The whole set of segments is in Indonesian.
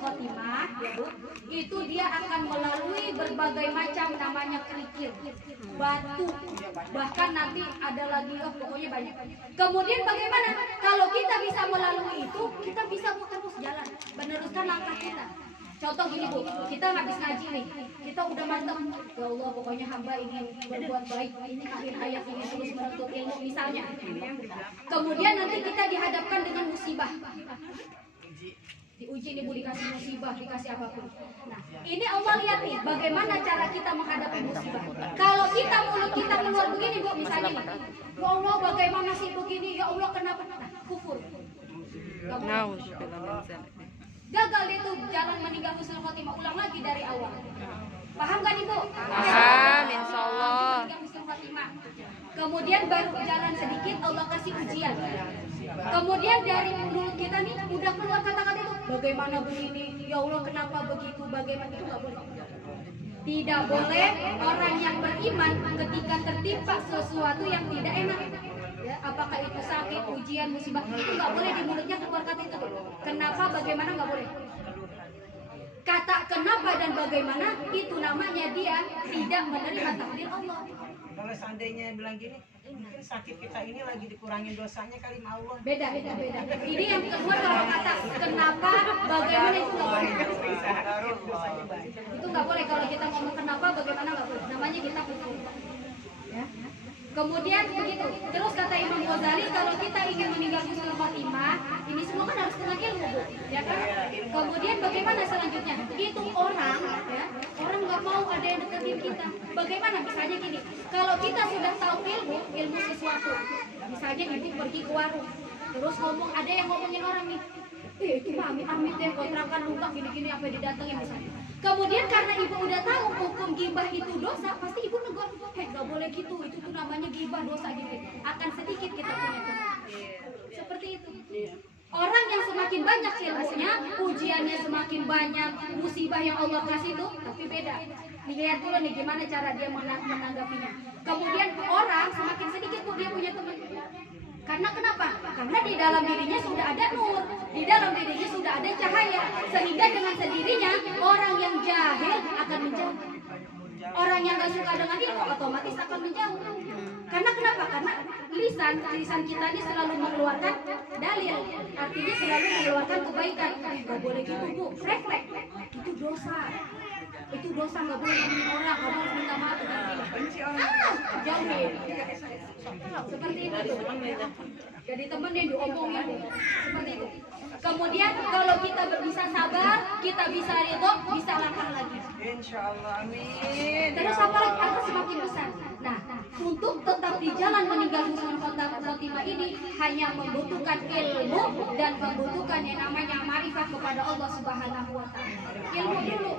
khotimah, ya Bu, itu dia akan melalui berbagai macam namanya kerikil, batu, bahkan nanti ada lagi, pokoknya banyak. Kemudian bagaimana? Kalau kita bisa melalui itu, kita bisa terus jalan, meneruskan langkah kita. Contoh gini Bu, kita habis ngaji nih, kita udah mantap, ya Allah pokoknya hamba ingin berbuat baik, ini akhir hayat ingin terus menuntut ilmu misalnya. Kemudian nanti kita dihadapkan dengan musibah, diuji nih Bu, dikasih musibah, dikasih apapun. Nah ini Allah lihat nih, bagaimana cara kita menghadapi musibah. Kalau kita mulut kita keluar begini Bu, misalnya nih, ya Allah bagaimana sih begini, ya Allah kenapa? Nah kufur. Gagal itu jalan meninggal husnul khotimah, ulang lagi dari awal. Paham gak nih Bu? Paham, insyaallah. Kemudian baru jalan sedikit Allah kasih ujian. Kemudian dari mulut kita nih udah keluar kata-kata itu, bagaimana begini, ya Allah kenapa begitu, bagaimana, itu nggak boleh. Tidak boleh orang yang beriman ketika tertimpa sesuatu yang tidak enak, ya, apakah itu sakit, ujian, musibah, itu nggak boleh di mulutnya keluar kata itu. Kenapa, bagaimana, nggak boleh. Kata kenapa dan bagaimana itu namanya dia tidak menerima takdir Allah. Kalau seandainya bilang gini, mungkin sakit kita ini lagi dikurangin dosanya kali sama Allah. Beda. Ini yang kedua, kalau kata kenapa, bagaimana, itu nggak boleh. Itu nggak boleh. Kalau kita ngomong kenapa, bagaimana, nggak boleh. Namanya kita kufur. Ya. Kemudian begitu. Terus kata Imam Ghazali, kalau kita ingin meninggal husnul khotimah, ini semua kan harus dengan ilmu Bu, ya kan? Kemudian bagaimana selanjutnya? Itu orang, ya, orang nggak mau ada yang deketin kita. Bagaimana? Misalnya gini, kalau kita sudah tahu ilmu sesuatu, misalnya ibu pergi ke warung, terus ngomong, ada yang ngomongin orang nih, itu mah amit-amit deh, kontrakan lumpang gini-gini apa didatengin misalnya. Kemudian karena ibu udah tahu hukum gibah itu dosa, pasti ibu negur, nggak boleh gitu, itu tuh namanya gibah, dosa gitu. Akan sedikit kita punya teman. Seperti itu. Orang yang semakin banyak ilmunya, ujiannya semakin banyak, musibah yang Allah kasih itu, tapi beda. Lihat dulu nih gimana cara dia menanggapinya. Kemudian orang semakin sedikit tuh dia punya teman. Karena kenapa? Karena di dalam dirinya sudah ada nur, di dalam dirinya sudah ada cahaya, sehingga dengan sendirinya orang yang jahil akan menjauh. Orang yang gak suka dengan ilmu otomatis akan menjauh. Karena kenapa? Karena lisan kita ini selalu mengeluarkan dalil, artinya selalu mengeluarkan kebaikan. Gak boleh gitu Bu, refleks, itu dosa. Itu dosa, nggak boleh ngomongin orang, kamu harus minta maaf. Jauhin. Seperti itu. Jadi temenin diomongin seperti itu. Kemudian kalau kita bisa sabar, kita bisa ridho, bisa langkah lagi. Insyaallah, amin. Terus apa lagi? Akan semakin besar. Nah, untuk tetap di jalan meninggal husnul khotimah ini hanya membutuhkan ilmu dan membutuhkan yang namanya ma'rifat kepada Allah Subhanahu wa taala. Ilmu dulu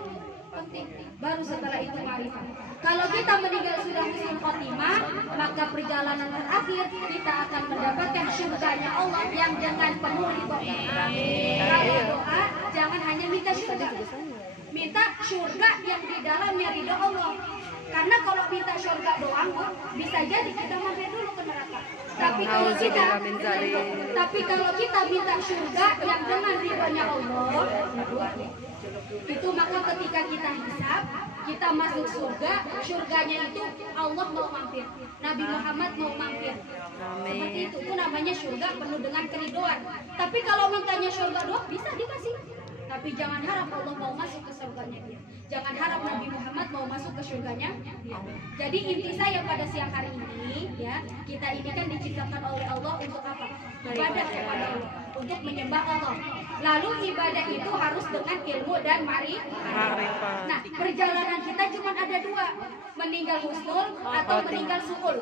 penting, baru setelah itu ma'rifat. Kalau kita meninggal sudah husnul khotimah, maka perjalanan terakhir kita akan mendapatkan surganya Allah yang dengan penuh ridho. Kalau doa jangan hanya minta surga, minta surga yang di dalamnya ridho Allah. Karena kalau minta surga doang, bisa jadi kita mampir dulu ke neraka. Tapi kalau kita minta surga yang dengan ridhonya Allah, itu maka ketika kita hisab, kita masuk surga, surganya itu Allah mau mampir, Nabi Muhammad mau mampir. Seperti itu namanya surga penuh dengan keridoan. Tapi kalau mintanya surga doang bisa dikasih. Tapi jangan harap Allah mau masuk ke surganya dia. Jangan harap Nabi Muhammad mau masuk ke surganya dia. Jadi inti saya pada siang hari ini, ya, kita ini kan diciptakan oleh Allah untuk apa? Ibadah kepada Allah, untuk menyembah Allah. Lalu ibadah itu harus dengan ilmu dan ma'rifat. Nah, perjalanan kita cuma ada dua, meninggal husnul atau meninggal su'ul.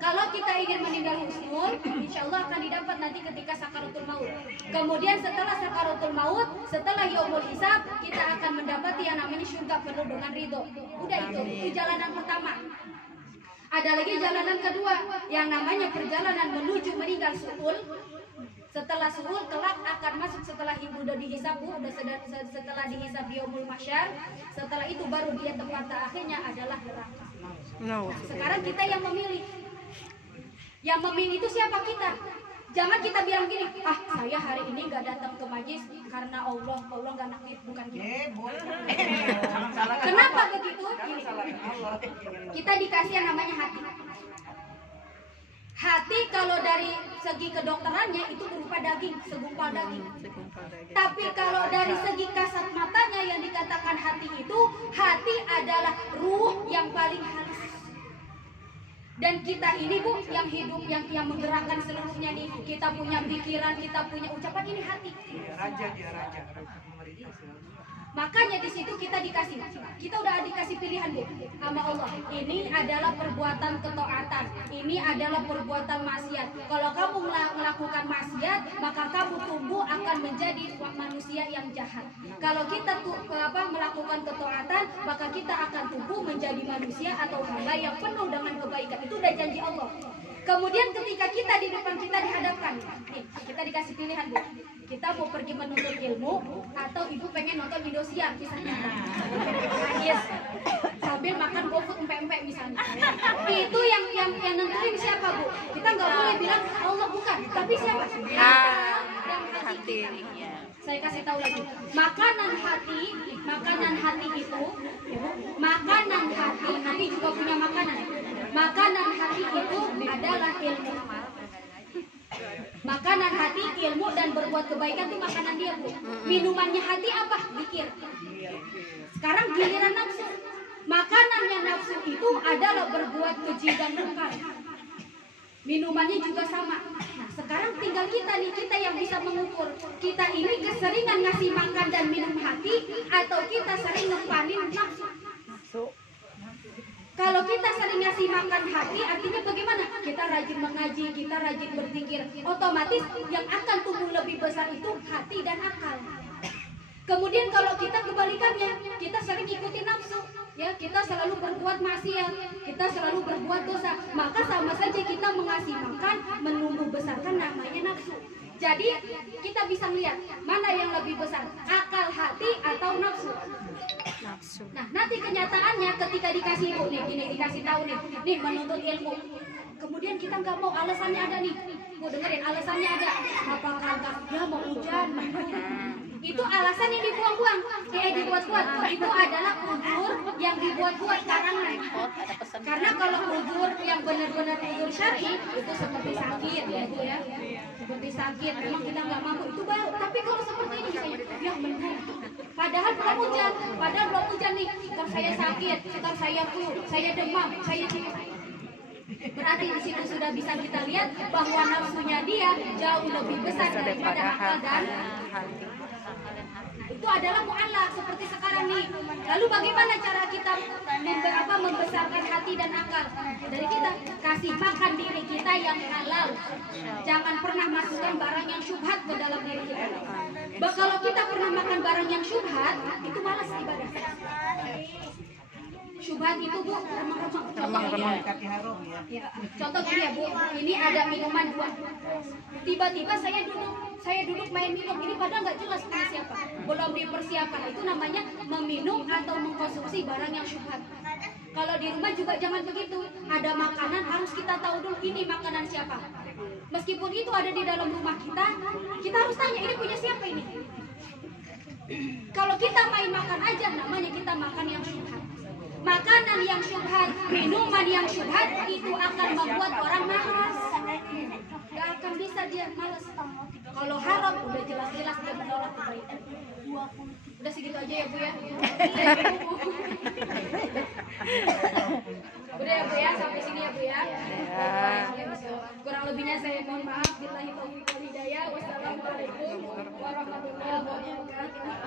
Kalau kita ingin meninggal husnul, insya Allah akan didapat nanti ketika sakaratul maut. Kemudian setelah sakaratul maut, setelah yaumul hisab, kita akan mendapati yang namanya surga penuh dengan ridho. Udah itu jalanan pertama. Ada lagi jalanan kedua, yang namanya perjalanan menuju meninggal su'ul. Setelah su'ul, kelak akan masuk setelah ibu udah dihisab, setelah dihisab di yaumul mahsyar. Setelah itu baru dia tempat terakhirnya adalah neraka. Nah, sekarang kita yang memilih. Yang memilih itu siapa? Kita. Jangan kita bilang gini, ah saya hari ini nggak datang ke majlis karena Allah nggak nakdir, bukan gitu. Kenapa begitu? Gini, kita dikasih yang namanya hati. Hati kalau dari segi kedokterannya itu berupa daging, segumpal daging. Tapi kalau dari segi kasat matanya yang dikatakan hati itu, hati adalah ruh yang paling halus. Dan kita ini Bu yang hidup, yang menggerakkan seluruhnya nih. Kita punya pikiran, kita punya ucapan, ini hati. Raja pemerintah. Makanya di situ kita udah dikasih pilihan Bu sama Allah. Ini adalah perbuatan ketaatan, ini adalah perbuatan maksiat. Kalau kamu melakukan maksiat, maka kamu tumbuh akan menjadi manusia yang jahat. Kalau kita melakukan ketaatan, maka kita akan tumbuh menjadi manusia atau hamba yang penuh dengan kebaikan. Itu udah janji Allah. Kemudian ketika kita di depan kita dihadapkan, nih, kita dikasih pilihan Bu. Kita mau pergi menuntut ilmu atau ibu pengen nonton Indosiar misalnya. Yes. Sambil makan GoFood empek-empek misalnya. Itu yang nentuin siapa Bu? Kita nggak boleh bilang Allah bukan, tapi siapa? Yang hati kita. Saya kasih tahu lagi. Makanan hati itu, makanan hati nanti juga punya makanan. Makanan hati itu adalah ilmu. Makanan hati, ilmu, dan berbuat kebaikan itu makanan dia Bu. Minumannya hati apa? Zikir. Sekarang giliran nafsu. Makanannya nafsu itu adalah berbuat keji dan mungkar. Minumannya juga sama. Nah sekarang tinggal kita yang bisa mengukur. Kita ini keseringan ngasih makan dan minum hati, atau kita sering nempanin nafsu. Kalau kita sering ngasih makan hati, artinya bagaimana? Kita rajin mengaji, kita rajin berzikir. Otomatis yang akan tumbuh lebih besar itu hati dan akal. Kemudian kalau kita kebalikannya, kita sering ikuti nafsu, ya kita selalu berbuat maksiat, kita selalu berbuat dosa, maka sama saja kita mengasih makan, menumbuh besarkan namanya nafsu. Jadi kita bisa melihat mana yang lebih besar, akal hati atau nafsu. Nah nanti kenyataannya ketika dikasih ibu nih, ini dikasih tahu nih menuntut ilmu. Kemudian kita nggak mau, alasannya ada nih, Bu dengerin, alasannya ada. Apakah ya mau hujan? Itu alasan yang dibuang-buang, dibuat-buat. Itu adalah uzur yang dibuat-buat karangan. Karena kalau uzur yang benar-benar uzur syar'i itu seperti sakit ya Bu ya. Seperti sakit, memang kita nggak mampu, itu baru. Tapi kalau seperti ini misalnya, ya benar. Padahal belum hujan nih. Ntar saya sakit, ntar saya flu, saya demam, saya berarti di situ sudah bisa kita lihat bahwa nafsunya dia jauh lebih besar daripada akal dan hati. Itu adalah mu'allaq seperti sekarang nih. Lalu bagaimana cara kita membesarkan hati dan akal? Dari kita kasih makan diri kita yang halal. Jangan pernah masukkan barang yang syubhat ke dalam diri kita. Kalau kita pernah makan barang yang syubhat, itu malas ibadah. Syubhat itu Bu, remang-remang. Ya. Contoh gini ya Bu, ini ada minuman buah. Tiba-tiba saya duduk main minum, ini padahal nggak jelas punya siapa, belum dipersiapkan. Itu namanya meminum atau mengkonsumsi barang yang syubhat. Kalau di rumah juga jangan begitu. Ada makanan harus kita tahu dulu ini makanan siapa. Meskipun itu ada di dalam rumah kita harus tanya ini punya siapa ini. Kalau kita main makan aja, namanya kita makan yang syubhat. Makanan yang syubhat, minuman yang syubhat itu akan membuat orang malas. Gak akan bisa dia malas. Kalau haram udah jelas-jelas dia menolak kebaikan. Udah segitu aja ya Bu ya. Udah ya Bu ya, sampai sini ya Bu ya. Kurang lebihnya saya mohon maaf. Billahi taufiq wal hidayah. Wassalamualaikum warahmatullahi wabarakatuh.